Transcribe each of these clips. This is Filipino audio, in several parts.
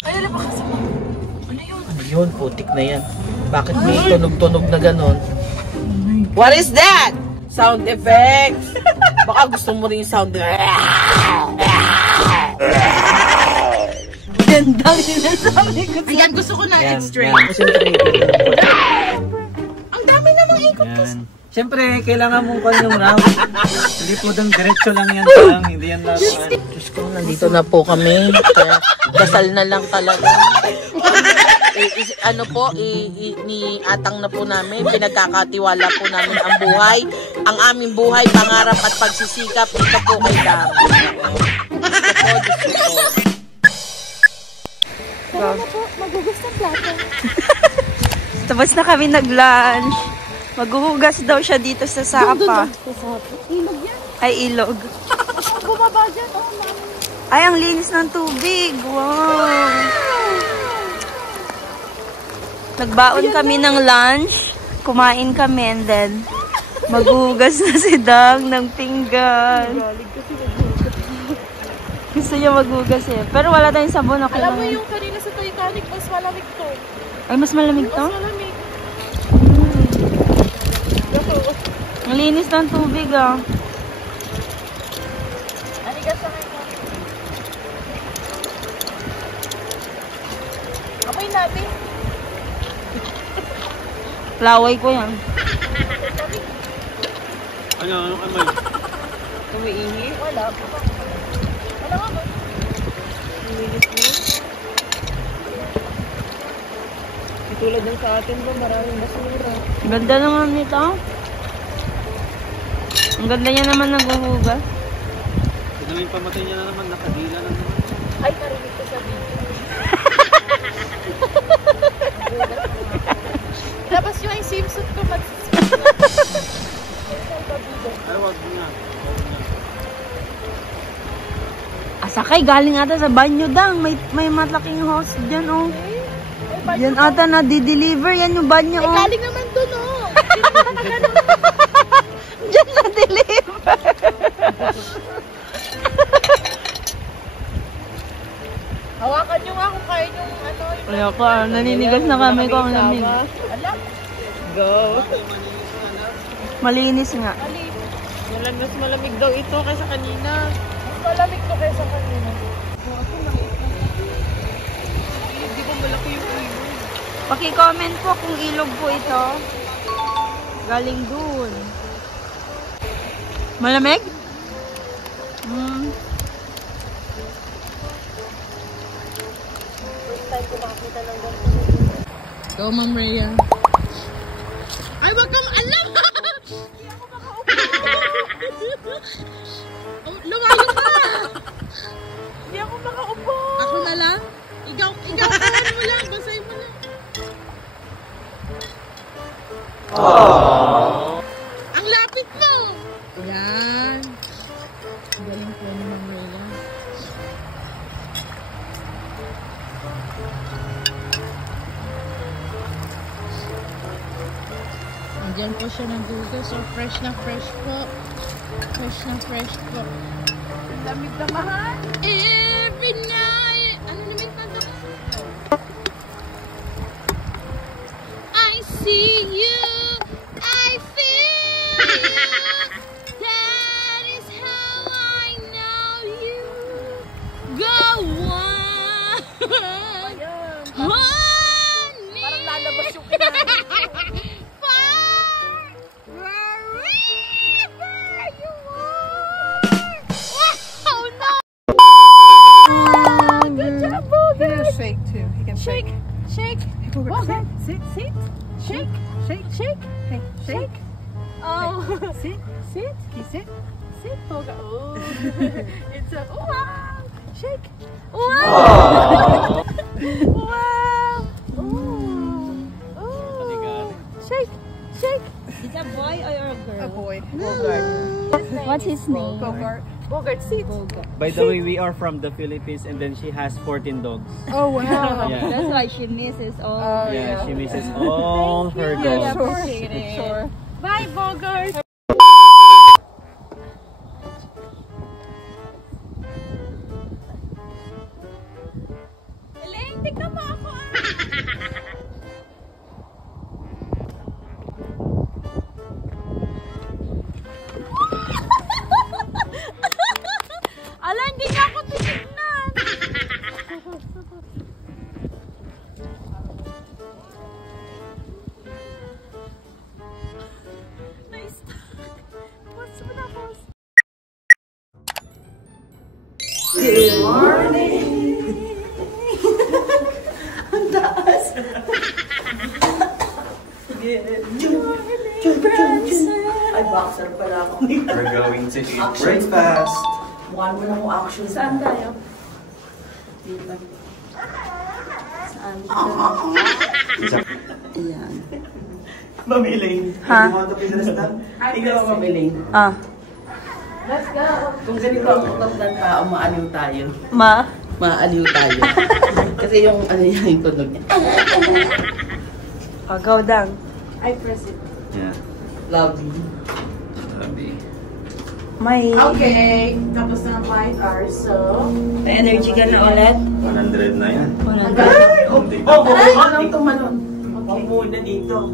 Ay, alam ba kasi mo? Ano yun? Ano yun? Putik na yan. Bakit may tunog-tunog na ganon? What is that? Sound effects. Baka gusto mo rin yung sound effects. Gandang sinasabi ko. Ayan, gusto ko na straight. Ang dami namang ikot ko. Siyempre, kailangan mong kanyang round. Hindi po doon, diretso lang yan lang. Hindi yan lang. Diyos ko, nandito na po kami. Kaya, dasal na lang talaga. Ano po, ni atang na po namin, pinagkakatiwala po namin ang buhay. Ang aming buhay, pangarap at pagsisikap. Ito po kay Dami. Ito po, Diyos ko. Tara na po, magugas ng plato. Tapos na kami nag-lunch. Maghuhugas daw siya dito sa sapa. Ilog yan. Ay, ilog. Bumaba dyan. Oh, mami. Ay, ang linis ng tubig. Wow. Nagbaon kami ng lunch. Kumain kami and then maghuhugas na si Dang ng pinggan. Gusto niya maghugas eh. Pero wala tayong sabon. Okay Alam mo lang. yung kanina sa Titanic, mas malamig to. Ay, mas malamig to? Mas malamig. Ang linis ng tubig ah. Anigas sa ngayon. Amoy natin. Laway ko yan. Ano amoy? Umiingi? Wala. Wala nga ba? Tulad ng sa atin ba, maraming basura. Ganda naman nito. Ang ganda niya naman naghuhugas. Ito na yung pamatay niya na naman, nakadila na naman. Ay, narinig ko sa video. Labas yung ay swimsuit ko. Pero wag mo na. Asakay, galing ata sa banyo Dang. May malaking hose dyan oh. Yan ata na di-deliver. Yan yung banyo oh. Galing naman dun oh. Diyan na-deliver. Hawakan nyo nga kung kaya nyo ano. Ayoko ah. Naninigas na kami ko ang lamig. Ala. Go! Malinis nga. Mas malamig daw ito kaysa kanina. Mas malamig to kaysa kanina. Hindi ko malaki yung ilog. Paki-comment po kung ilog po ito. Galing dun. Malamig? Go, Ma'am Rhea. Ay, wag kang alam! Hindi ako makaupo! Lumayo ka! Hindi ako makaupo! Ako na lang? Ikaw, kawan mo lang, basahin mo lang. Ang lapit mo! Yan. Galing po ni Ma'am Rhea. Diyan po siya naghugas. So, fresh na fresh po. Fresh na fresh po. Lamig na mahal. Every night. Ano naman tanda ko? I see you. I feel you. That is how I know you. Go on. Parang lalabas yung kinahin. Shake too. He can shake. Shake. Bogart, sit. Shake. Shake. Hey, shake. Oh. Sit. Sit. Sit. Sit, Bogart. Oh. It's a wow. Shake. Wow! Wow. Oh. Shake. Shake. Is a boy or a girl? A boy. What's his name? Bogart. Bogart, sit. By the way, we are from the Philippines and then she has 14 dogs. Oh, wow. Yeah. That's why she misses all. Oh, Yeah, she misses all her dogs. Appreciate it. Sure. Bye, Bogart. Galing! tignan mo ako ah. Ala, hindi na ako titignan. Nice. What's mo na, boss? Good morning! Ang taas! Ay, boxer pala ako. We're going to eat breakfast. Mukhaan mo na mo action. Saan tayo? Dito. Saan dito? Ayan. Mamiling. Ha? Ikaw ang mamiling. Ah. Let's go. Kung ganito ang utot ng tao, maaliw tayo. Maaliw tayo. Kasi yung ano yan, yung tunog niya. Pagaw dang. I press it. Yeah. Love you. Sabi. May Okay, tapos na ang 5 hours, so... may energy ka na ulit? 100 na yan. Anong tumalon? Huwag muna dito.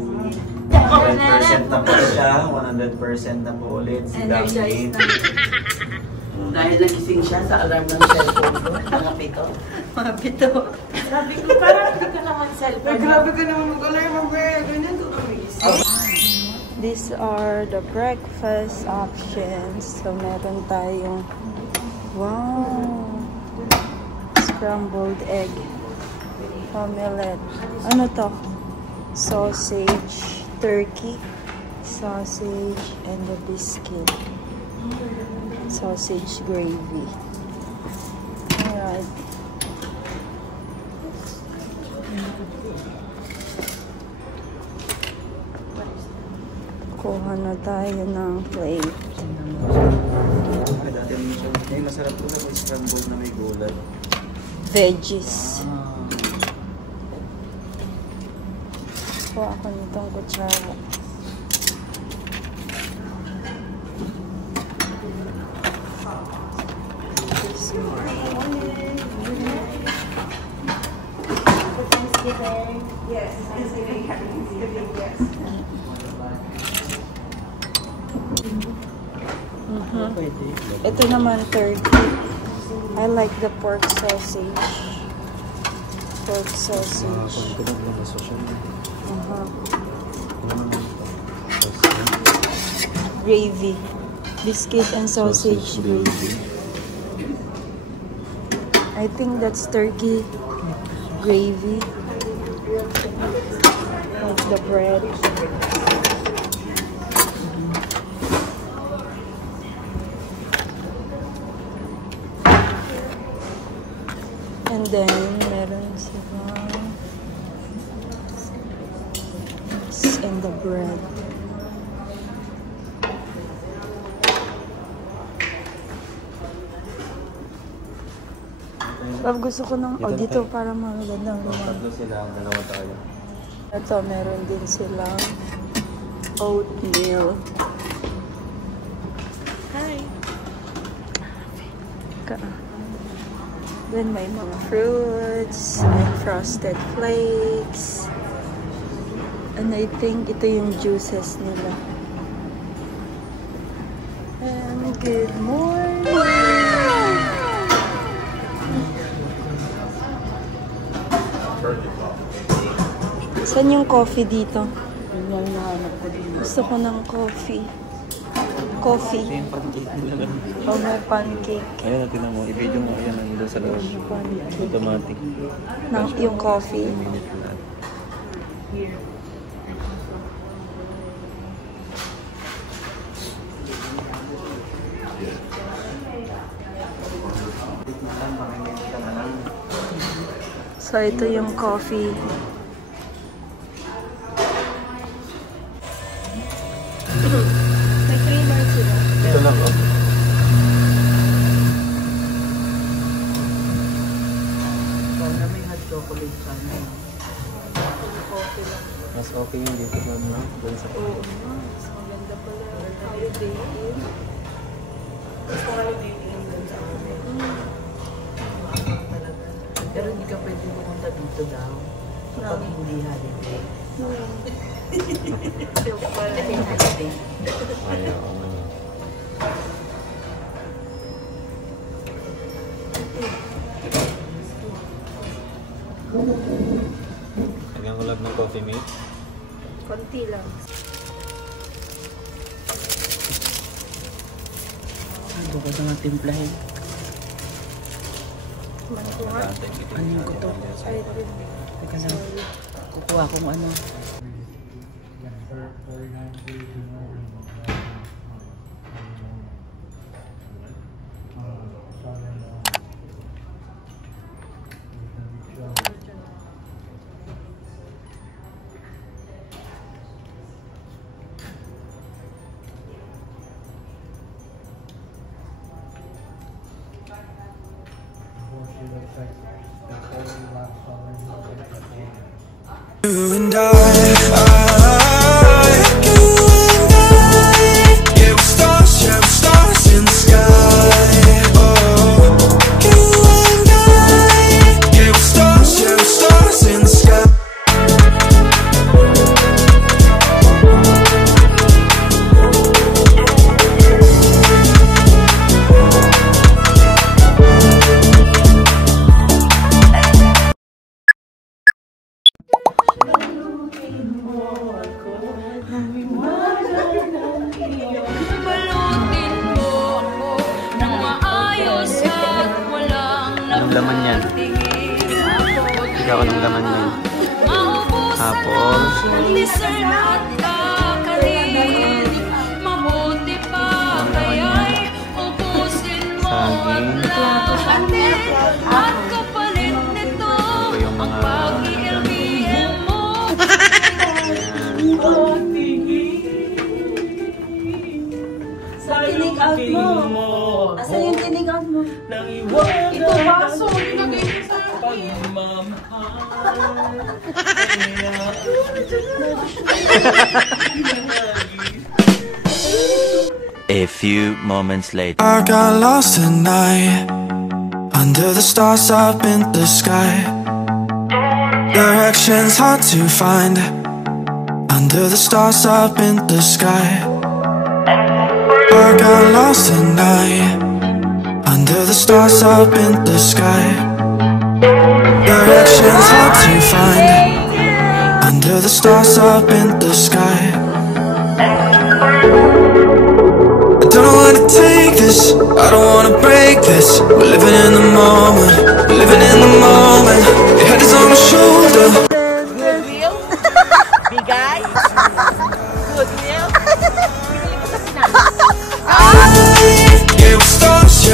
100% na po siya. 100% na po ulit. Si Dangit. Dahil nagising siya sa alarm ng cellphone ko. Mga pito. Mga pito. Sabi ko, parang hindi ka naman cellphone. Grabe ka naman mag-alarm. Ganyan to kami. These are the breakfast options. So, meron tayong, wow, scrambled egg, omelette. Ano to? Sausage, turkey, sausage, and the biscuit. Sausage gravy. Alright. Kuha na tayo ng plate. Ay, masarap po sa scrambled na may gulay. Veggies. Kuha ako nitong kutsara. Ito naman turkey. I like the pork sausage. Pork sausage. Gravy. Biscuit and sausage gravy. I think that's turkey gravy. Like the bread. And then, meron silang and the bread. Pag gusto ko ng, oh, dito para magandang luwan. Tatlo sila, dalawa tayo. Ito, meron din silang oatmeal. Hi. Then may mga fruits, may frosted flakes. And I think ito yung juices nila. And good morning! Saan yung coffee dito? Gusto ko ng coffee. Coffee. Yung pancake nila lang. Oh, may pancake. Ayun, natin mo. I-video mo. Ayan, nandun sa loob. Automatic. Yung coffee. 10 minutes na. So, ito yung coffee. May creamer sila. Ito lang, oh. Sana may hot chocolate sana. Mas okay yung dito na doon sa Oo, mas maganda pala. Holiday Inn. Pero hindi ka pwede pumunta dito daw. Kapag hindi holiday. Ayaw. Hanggang ulag ng coffee mate. Konti lang. Bukod na nga timplahin. Ano ko to? Teka lang. Kukuha kong ano. You and I, yeah, we're stars in the sky. Oh, you and I, yeah, we're stars in the sky. Anong laman yan? Ikaw, anong laman yan? Apple. Saging. Ito yung mga... Tinig out mo. Asan yung tinig out mo? Ito baso, nilagay ko sa akin. A few moments later. I got lost tonight under the stars up in the sky. Directions hard to find under the stars up in the sky. I got lost tonight under the stars up in the sky. Directions hard to find under the stars up in the sky. I don't wanna take this, I don't wanna break this. We're living in the moment, we're living in the moment. Your head is on my shoulder. Goodwill? Bigay? Goodwill? Yeah, we're stars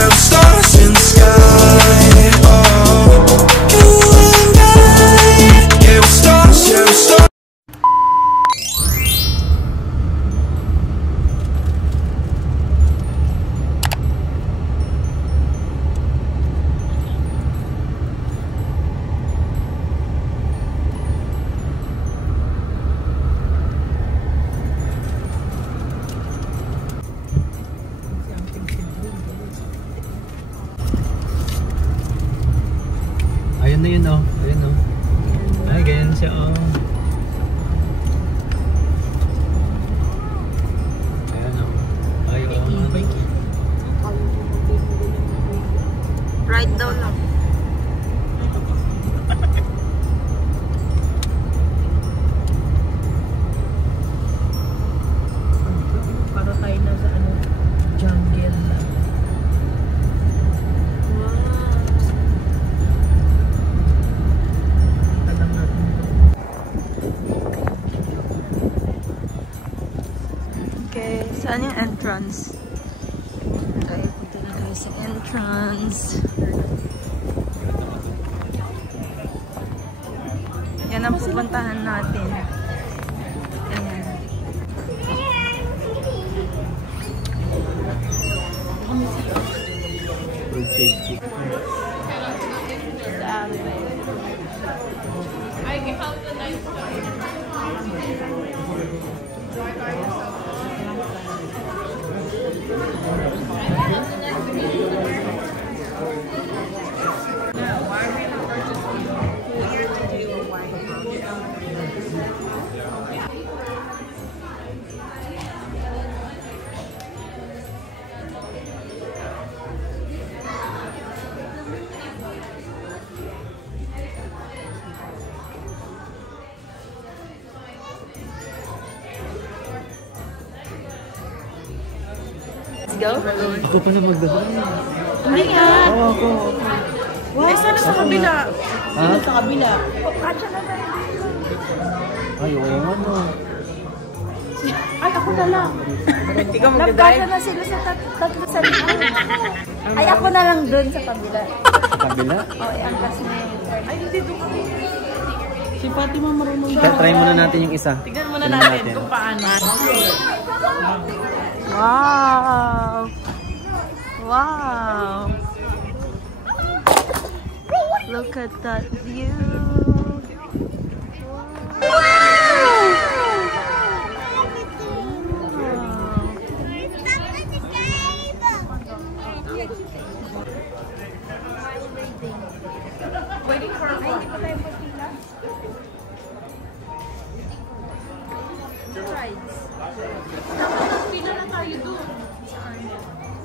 in the sky. Oh, you and I. Yeah, we're stars. Ayun na yun, oh. Ayun, oh. Ay, ganyan siya, oh. Ayan, oh. Ay, oh. Right down lang. Para tayo na sa ano, jungle na. Alam natin ito. Okay, saan yung entrance? Okay, punta na tayo sa entrance. Yan ang pupuntahan natin. Ayan. Road safety. go? Ako pa na mag-drive. Hindi nga. Oo, ako. Ay, sana sa kabila. Ha? Sa kabila. Ay, oo nga no. Ay, ako na lang. Ikaw Nagkasa mag-drive? na sila sa tatlo sa likod. Ay, ako na lang dun sa kabila. Kabila? O, iangkas mo yung turn. Ay, hindi doon kami. Si Fatima marunong Try muna natin yung isa. Tignan muna natin kung paano. Wow! Wow! Look at that view! Pila na tayo doon.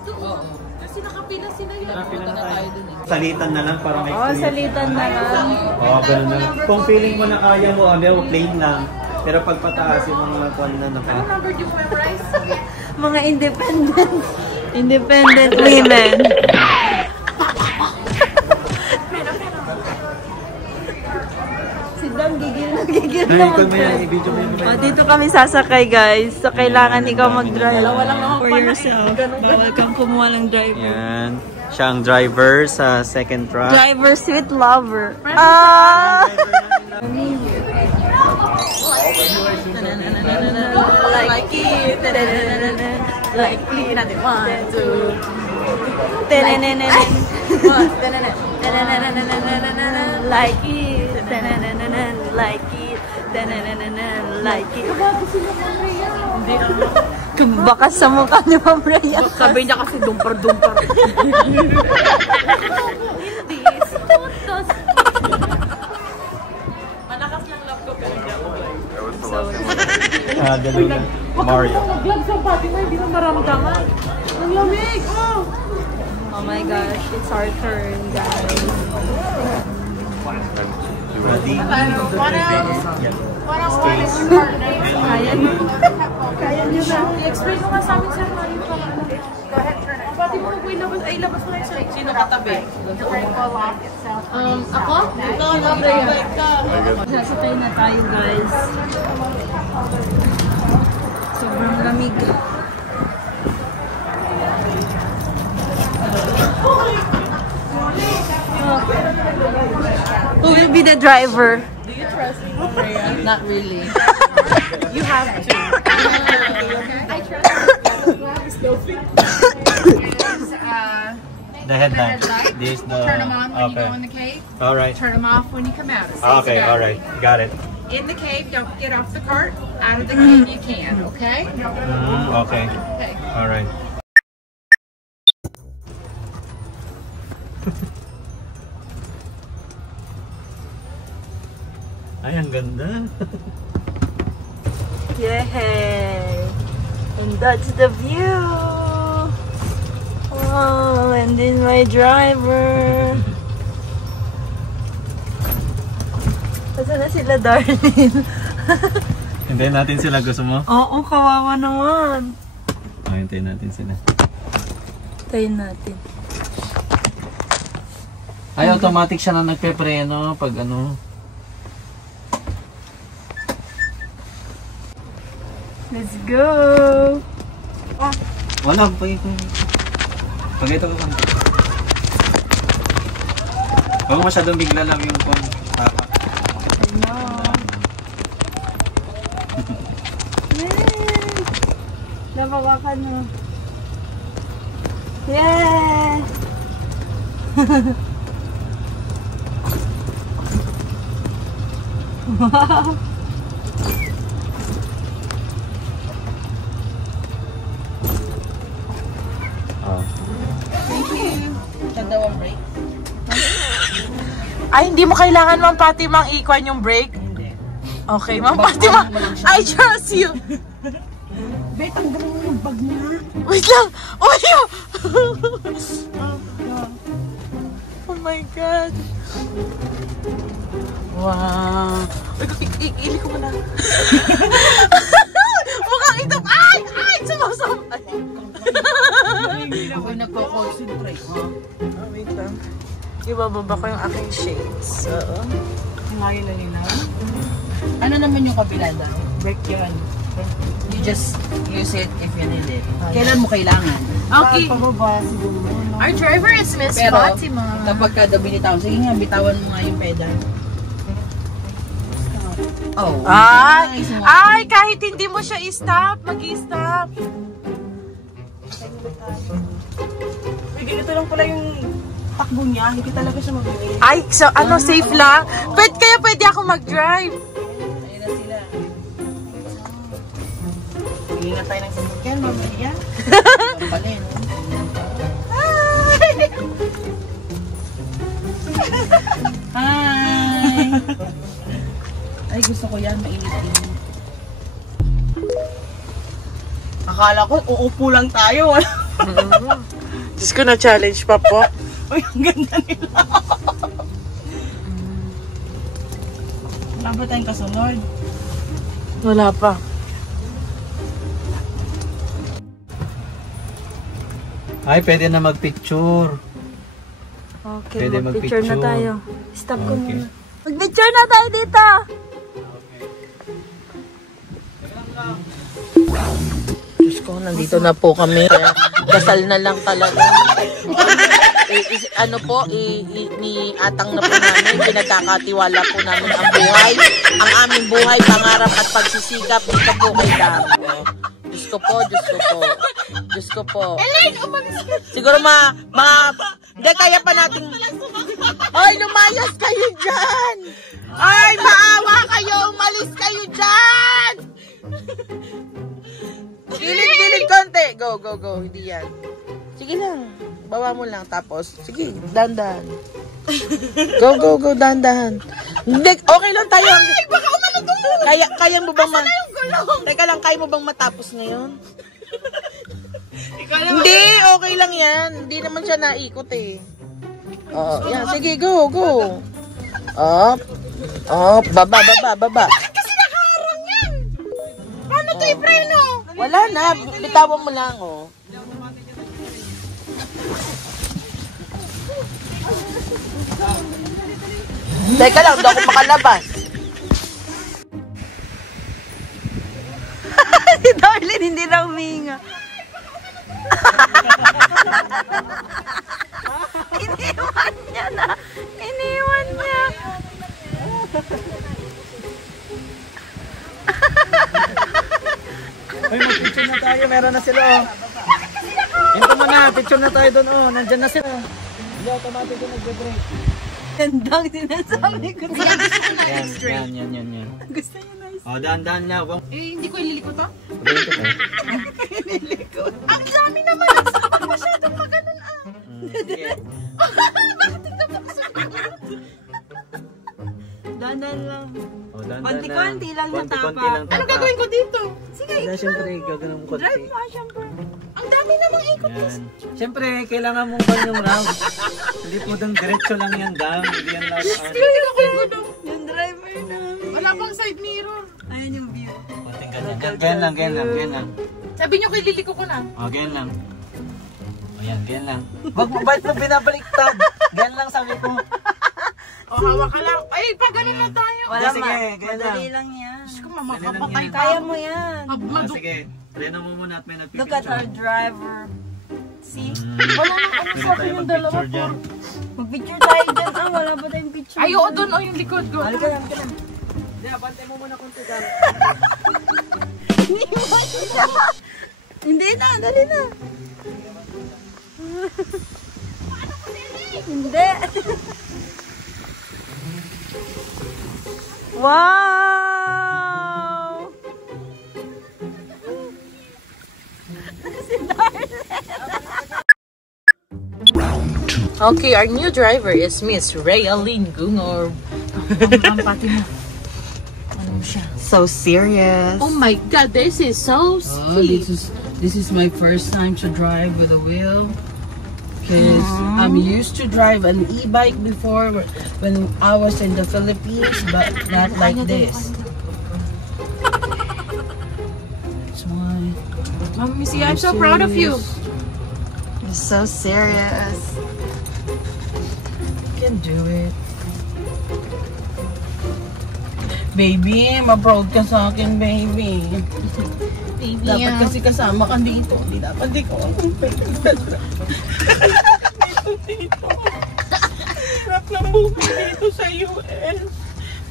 Doon. Kasi nakapila sila yun. Salitan na lang para may Oh, salitan na lang. Oo, ganun na. Kung feeling mo na kaya mo, plain lang. Pero pag pataas yung mga kwan na naka... Number do you memorize? Mga independent women. Si Dam, gigil na Ikaw mo yan, i-video mo yun. dito kami sasakay, guys. So, kailangan ikaw mag-drive for yourself. Bawal kang kumuha ng driver. Yan. Siya ang driver sa second truck. Driver, sweet lover. Ah! Like it. Like it. Natin. 1, 2. Like it. Like it. Like it. Bakas sa mukha ni Ma'am Rhea. Sabi niya kasi dumpar-dumpar. Hindi. Si Tutos. Malakas lang love ko pero hindi ako. Ganun lang. Mario. Nag-vlog sa Fatima, hindi na maramdaman. Ang lamig. Oh! Oh my gosh, it's our turn, guys. Ready? Kaya nyo. Kaya nyo na. I-explain mo nga sa amin, sir. Go ahead, turn it. Fatima, kung ilabas, ay ilabas mo na yung sir. Sino katabi? Ako? Ito, nag-drive ka. Sasakay na tayo, guys. Sobrang lamig. Who will be the driver? Do you trust me, Freya? Not really. You have to. I trust you. The headlight. This the... Turn them on when you go in the cave. Alright. Turn them off when you come out. Okay, alright. Got it. In the cave, don't get off the cart. Out of the cave, you can, okay? Okay. Okay. Alright. Ay, ang ganda. Yay! And that's the view! Oh, and then my driver! Saan na sila, darling? Hintayin natin sila. Gusto mo? Oo, kawawa naman. Hintayin natin sila. Tayin natin. Ay, automatic siya na nagpe-preno pag ano. Let's go! Wala, pag ito. Pag ito ka. Huwag masyadong bigla lang yung pang tapa. I know. Yay! Nabawakan mo. Yay! Wow! Ay, hindi mo kailangan, Ma'am Fatima, i-kwan yung brake? Okay, Ma'am Fatima, I trust you. Bet, ang galing mo yung bag niya. Wait lang. Oh my God. Wow. Ili ko muna. Mukhang ito. Ay! Ay! Sumasabay. Ako'y nagko-concentrate. Wait lang. Ibababa ko yung aking shades. Oo. Ngayon na nila. Ano naman yung kabila daw? Break yun. You just use it if you need it. Kailan mo kailangan? Okay. Pababa siguro. Our driver is Miss Pero, Fatima. kapag kada binitawan, sige nga, bitawan mo nga yung pedal. Oh, Ay! nice. Ay! Kahit hindi mo siya i-stop, mag-i-stop. May ganito lang pala yung takbo niya. Hindi talaga siya mag-iwi. Ay, so ano, safe lang? Kaya pwede ako mag-drive. Ayun na sila. Ingat tayo ng sasakyan, mamaya. Pampalin. Hi! Ay, gusto ko yan, mainit din. Akala ko, uupo lang tayo. Diyos ko na-challenge pa po. Uy, ang ganda nila. Wala ba tayong kasunod? Wala pa. Ay, pwede na magpicture. Okay, Pwede mag-picture na mag-picture. tayo. Stop ko Okay. muna. Mag-picture na tayo dito! Diyos ko, nandito na po kami. Dasal na lang talaga. Ano po, ni-atang na po namin, pinagkakatiwala po namin ang buhay. Ang aming buhay, pangarap at pagsisikap dito po kay Dam. Diyos ko po, Diyos ko po. Diyos ko po. Siguro hindi, kaya pa natin. Ay, lumayas kayo dyan! Ay, maawa kayo! Umalis kayo dyan! Gilid-gilid konti. Go, go, go. Hindi yan. Sige lang. Bawa mo lang. Tapos, sige, dandan. Go, go, go, dandan. Hindi, okay lang tayo. Ay, baka umano to. Kaya mo bang Teka lang, kaya mo bang matapos ngayon? Hindi, okay lang yan. Hindi naman siya naikot eh. Oo, yan. Sige, go, go. Up. Up. Baba, baba, baba. Bakit kasi nakaharang yan? Paano to ipreno? Wala na. Bitawan mo lang, oh. Teka lang, hindi ako makalabas. Si Darlene hindi na huminga. Iniwan niya na. Iniwan niya. Ay, mag-picture na tayo. Meron na sila, oh. Hinto mo na. Picture na tayo doon, oh. Nandyan na sila. Hindi, automatic yung nagbe-break. Gandang sinasabi ko na. Yan. Gusto niya na Oh, dahan-dahan na. Wag. Eh, hindi ko ililiko to. Ang dami naman. Bakit masyadong maganon ah? Dandan lang. Oh, dahan-dahan na. Konti-konti lang na Konti-konti tapak. lang tapak. Ano gagawin ko dito? Sige, Kaya siyempre, gagawin mo konti. drive mo syempre. Ang dami namang ikot. Yan. Siyempre, kailangan mong kanyang round. Hindi po dang diretso lang yan, dam. Hindi yan lang. Yung driver namin. Wala pang side mirror. Ayan yung view. Konting ganyan. Ganyan lang. Sabi niyo ko ililiko ko na. Oh, ganyan lang. O yan, ganyan lang. Wag mo ba't mo binabaliktad? Ganyan lang sabi ko. O, hawak ka lang. Ay, pag ganun na tayo. Wala sige, ganyan madali lang. lang yan. Diyos ko, mamakapatay ka. Kaya mo yan. Sige, treno mo muna at may nagpipicture. Look at our driver. See? Wala nang ano Pwede sa akin tayo yung dalawa mag-picture dyan. Mag-picture tayo dyan. Ah, wala ba tayong picture? Ay, oo, doon. O, yung likod ko. Halika lang, halika lang. Hindi, abante mo muna kung tigal. Hindi na, dali na. Hindi. Wow! Okay, our new driver is Miss Rayaline Gungor. Ang pati mo. Ano mo siya? So serious. Oh my God, this is so sweet. This is my first time to drive with a wheel. Because I'm used to drive an e-bike before when I was in the Philippines, but not like this. That's why. Mom, Missy, I'm so proud of you. You're so serious. Can do it. Baby, ma-proud ka sa akin, baby. Baby, Dapat kasi kasama ka dito. Hindi dapat di ko ako dito. Hirap ng buhay dito sa US.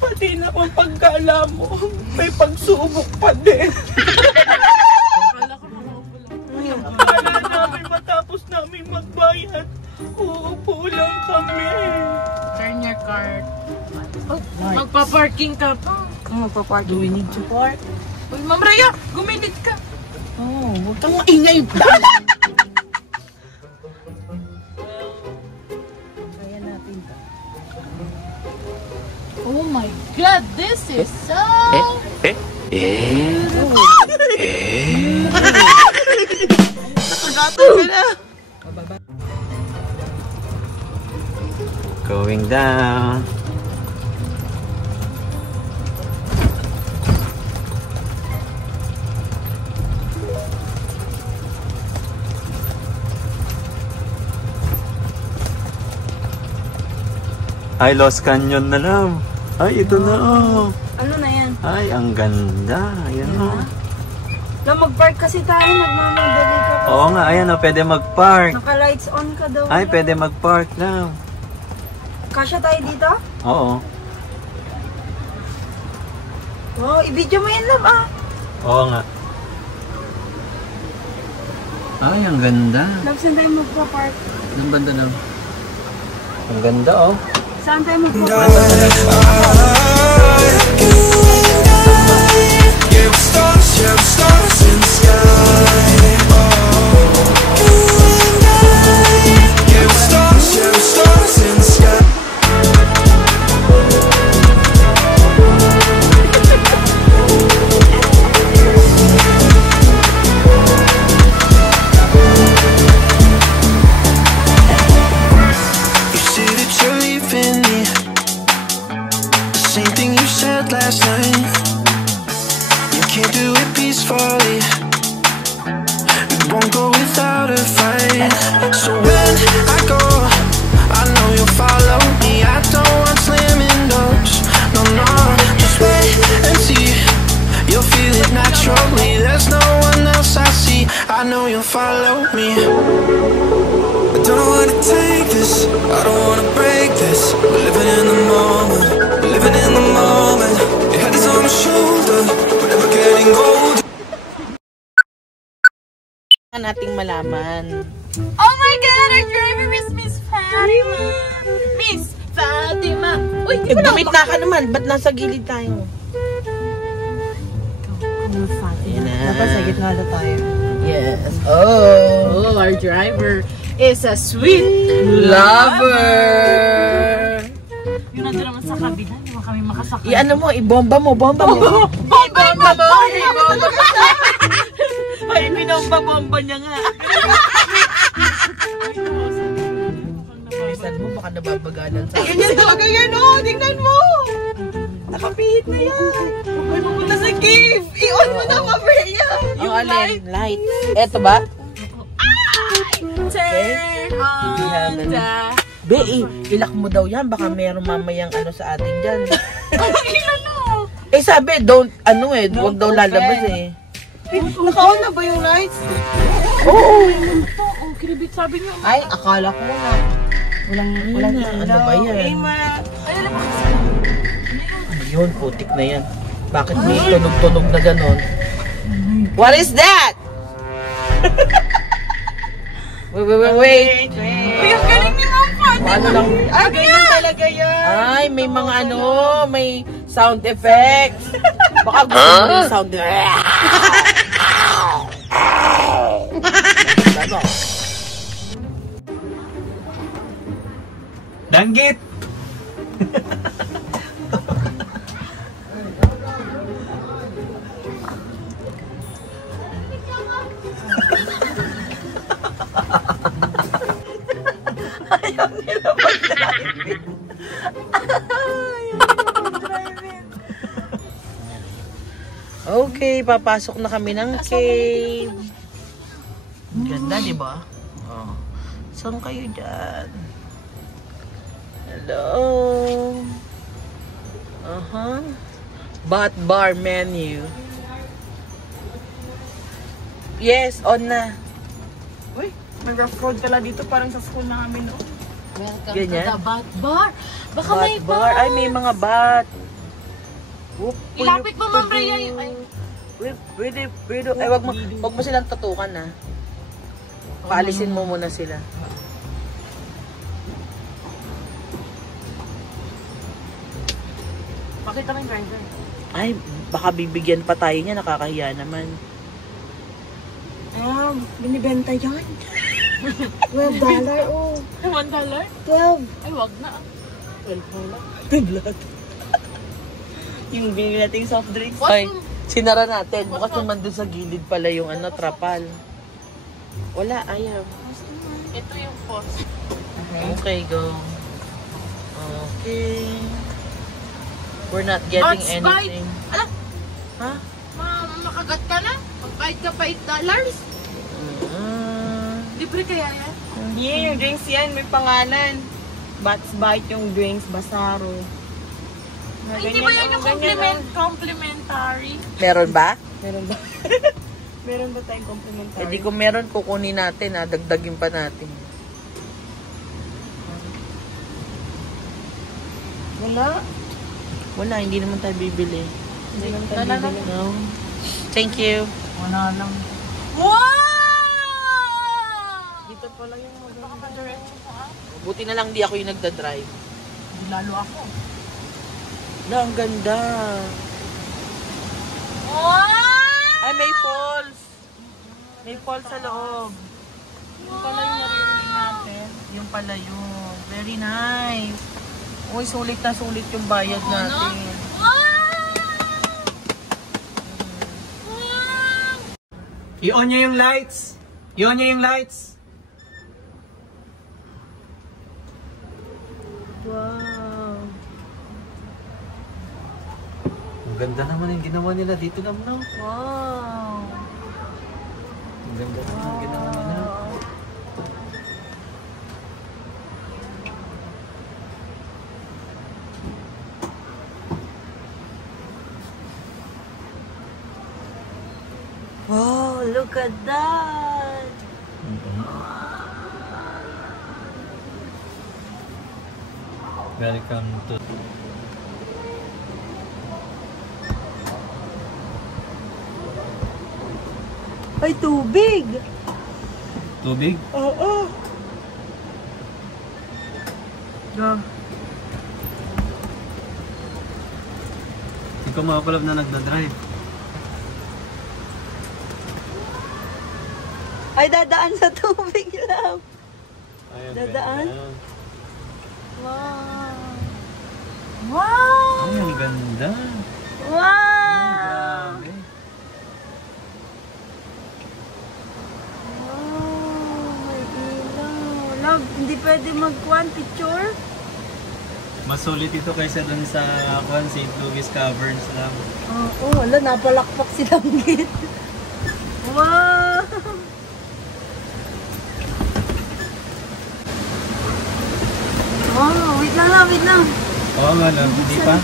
Pati na kung pagkala mo, may pagsubok pa din. Akala namin matapos namin magbayad, uupo lang kami. turn your card. Oh, magpa-parking ka pa. Magpa-park. Do we need to park? Uy, Ma'am Rhea, guminit ka. Oh, huwag kang maingay. Kaya natin to. Oh my God, this is so... Nakagato ka na. Going down. Ay, Los Canyon na lang. Ay, ito na oh. Ano na yan? Ay, ang ganda. Ayan oh. Mag-park kasi tayo, nagmamadali ka pa. Oo nga, ayan oh, pwede mag-park. Naka-lights on ka daw. Ay, pwede mag-park lang. Kasya tayo dito? Oo. Oh, i-video mo yan, love, ah. Oo nga. Ay, ang ganda. Love, saan tayo magpa-park? Ang ganda na. Ang ganda oh. Saan tayo magpa-park? Stars in the sky. Stars in the sky. You say that you're leaving me. The same thing you said last night. You can't do it peacefully. You won't go without a fight. So when I go, I know you'll follow me. I don't want slamming doors. No, no, just wait and see. You'll feel it naturally. There's no one else I see. I know you'll follow me. I don't wanna take this. I don't wanna break this. We're living in the moment. We're living in the moment. Your head is on my shoulder. We're never getting older. Nating malaman. Oh my God, our driver is Miss Fatima. Miss Fatima. Uy, di mo na Dumit na ka naman. Ba't nasa gilid tayo? Ayan na. Dapat sa gitna na tayo. Yes. Oh. Oh, our driver is a sweet Lover. Yun na naman sa kabila, hindi mo kami makasakay. I-ano mo, ibomba mo, bomba mo. Bomba mo! Ay, binomba-bomba niya nga. Bilisan mo, baka nababagalan sa akin. Ganyan talaga yan, oh! Tingnan mo! Nakapihit na yan. Ay, pupunta sa cave. I-on mo na, Maria. Yung alin? Light. Eto ba? Turn on the... Be, ilak mo daw yan. Baka meron mamayang ano sa atin dyan. Eh, sabi, don't, ano eh, huwag daw lalabas eh. Naka-on na ba yung lights? Oo. Oh, kiribit sabi niyo. Ay, akala ko na. Walang ano ba yan? Ano yun? Putik na yan. Bakit may tunog-tunog na ganon? What is that? Wait. Uy, ang galing ni Ma'am Fatima. Ano lang? Ay, ganyan talaga yan. Ay, may mga ano, may sound effects. Baka gusto mo yung sound effects. Ano? Danggit! Ayaw nila mag-driving. Okay, papasok na kami ng cave. Ganda, di ba? Oh. Saan kayo dyan? Hello? Bat bar menu. Yes, on na. Uy, may rough road pala dito parang sa school namin. Oh. Welcome Ganyan? to the Bat Bar. Baka Bat may bar. Ay, may mga bat. Ilapit mo, Ma'am Rhea. Ay, Pwede. Ay, wag mo silang tutukan, ha. Paalisin mo muna sila. Pakita mo yung driver. Ay, baka bibigyan pa tayo niya. Nakakahiya naman. Ah, binibenta yan. $12, oh. $1? 12. Ay, wag na. 12. Yung binili nating soft drinks. Ay, sinara natin. Bukas naman dun sa gilid pala yung trapal. Wala, ayaw. Ito yung post. Okay, go. Okay. We're not getting Bots anything. Ala, Ha? makagat ka na? Magbayad ka pa $8? Libre kaya yan? Hindi, yung drinks yan. May pangalan. Bats Bite yung drinks. Basaro. Ay, hindi ba yan yung complimentary? Meron ba? Meron ba? Meron ba tayong complimentary? Eh di kung meron, kukunin natin, ha. Dagdagin pa natin. Wala. Wala, hindi naman tayo bibili. Hindi naman tayo bibili. No. Thank you. Wala lang. Wow! Dito pala yung maganda. Buti na lang di ako yung nagdadrive. Lalo ako. Na, ang ganda. Wow! Ay, may falls. May falls sa loob. Yung pala yung naririnig natin. Yung pala yun. Very nice. Uy, sulit na sulit yung bayad natin. I-on nyo yung lights. I-on nyo yung lights. Wow. Ang ganda naman yung ginawa nila dito naman. No? Wow. Ang ganda naman yung ginawa nila. Wow, look at that. Welcome to... Ay, tubig. Tubig? Oo. Yeah. Ikaw mga palab na nagdadrive. Ay, dadaan sa tubig lang. Ay, Dadaan? ganda. Wow. Ay, ang ganda. Wow. Grabe. Wow, may ilaw. Love, hindi pwede mag-one picture? Mas sulit ito kaysa dun sa St. Louis Caverns lang. Oo, wala, napalakpak silang gate. Wow. Oh, wait lang. Oo nga lang, hindi pa.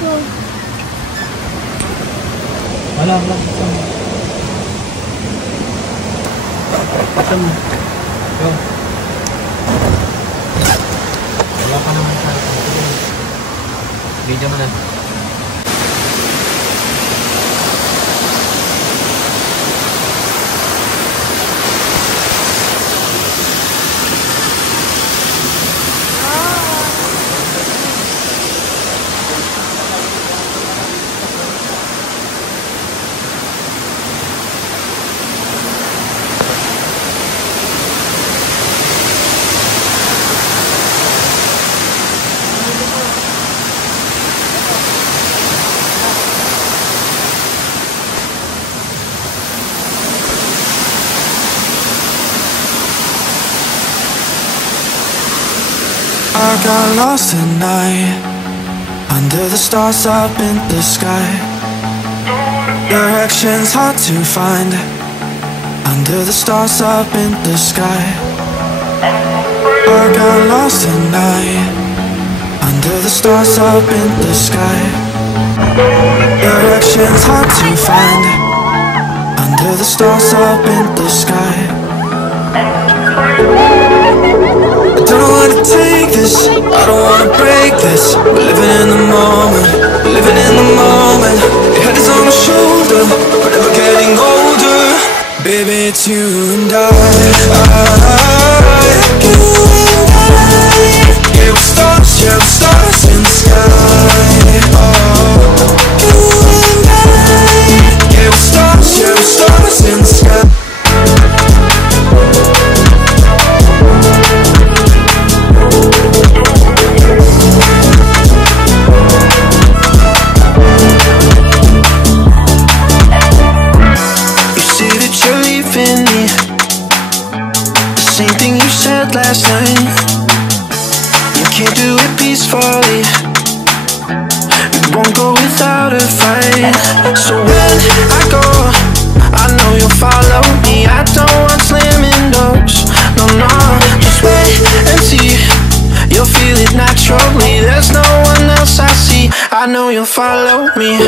Wala. Ito mo. Go. Wala pa naman sa video mo na. I got lost at night under the stars up in the sky. Directions hard to find under the stars up in the sky. I got lost at night under the stars up in the sky. Directions hard to find under the stars up in the sky. I don't know how to take this, I don't wanna break this. We're living in the moment, living in the moment. Your head is on my shoulder, we're never getting older. Baby, it's you and I. You and I. Yeah, we're stars in the sky. Oh, you and I. Yeah, we're stars in the sky. Last night, you can't do it peacefully. It won't go without a fight. So when I go, I know you'll follow me. I don't want slamming doors. No, no, just wait and see. You'll feel it naturally. There's no one else I see. I know you'll follow me.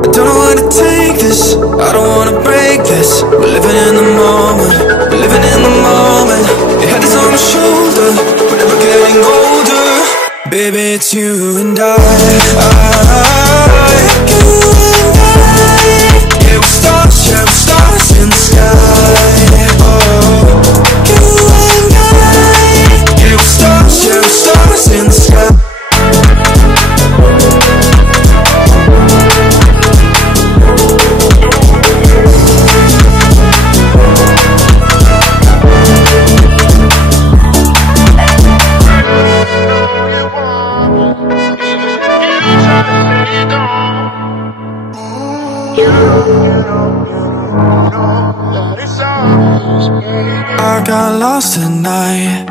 I don't know how to take this, I don't wanna break this. We're living in the moment, we're living in the moment. Your head is on my shoulder, we're never getting older. Baby, it's you and I. You and I. Yeah, we're stars in the sky. Oh, you and I. Yeah, we're stars in the sky. I got lost at night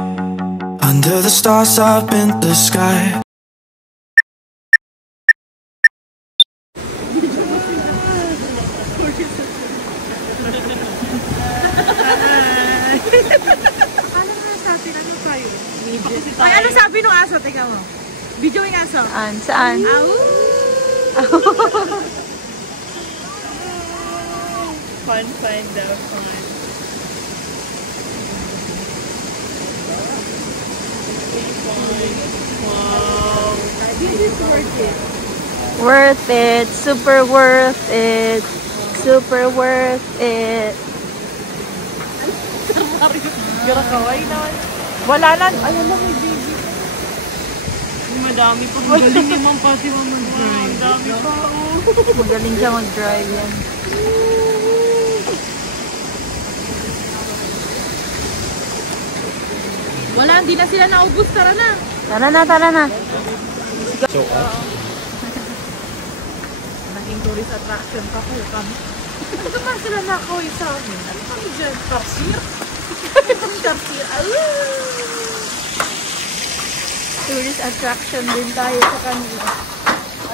under the stars up in the sky. Ay, ano sabi nung aso? Teka mo. Video yung aso. Saan? Fun, find the fun. Wow. This is worth it. Worth it. Super worth it. Super worth it. Gara kaway naman. Wala lang. Ayun lang may baby. Madami pa. Magaling naman pati mo mag-drive. Madami pa. Magaling siya mag-drive yan. Wala, hindi na sila naubos. Tara na. Tara na. Naging tourist attraction pa po kami. Ano ba sila nakaway sa amin? Ano kami dyan? Tarsier? Tarsier. Tourist attraction din tayo sa kanila.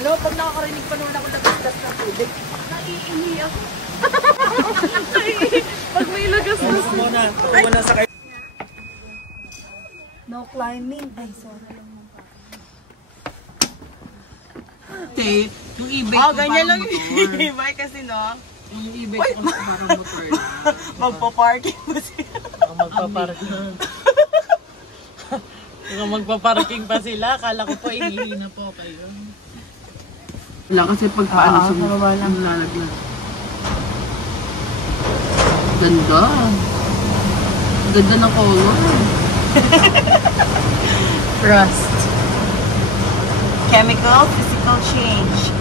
Alam mo, pag nakakarinig pa naman ako dagat ng tubig, naiihi ako. Pag may lagas-gas. Muna sa kayo. No climbing. Ay, sorry. Yung e-bike ko ganyan lang motor. yung e-bike kasi, no? Yung e-bike ko parang motor na. Magpa-parking mo siya. Magpa-parking. Kung magpa-parking pa sila, akala ko po inihina po kayo. Wala kasi pag paano sa lalaglag. Ganda. Ganda ng color. Rust. Chemical, physical change.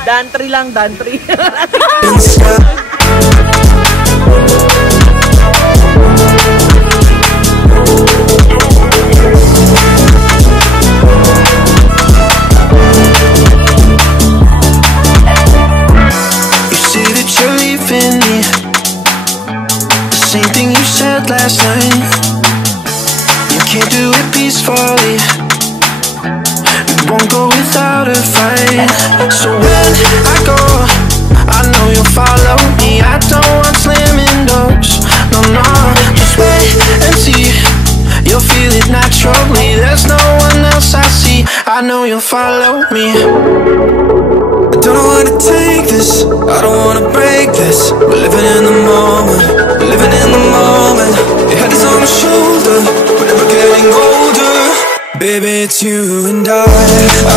Dantry lang, dantry. last night. You can't do it peacefully. You won't go without a fight. So when I go, I know you'll follow me. I don't want slamming doors. No, no, just wait and see. You'll feel it naturally. There's no one else I see. I know you'll follow me. I don't wanna take this, I don't wanna break this. We're living in the moment, we're living in the moment. Your head is on my shoulder, we're never getting older. Baby, it's you and I.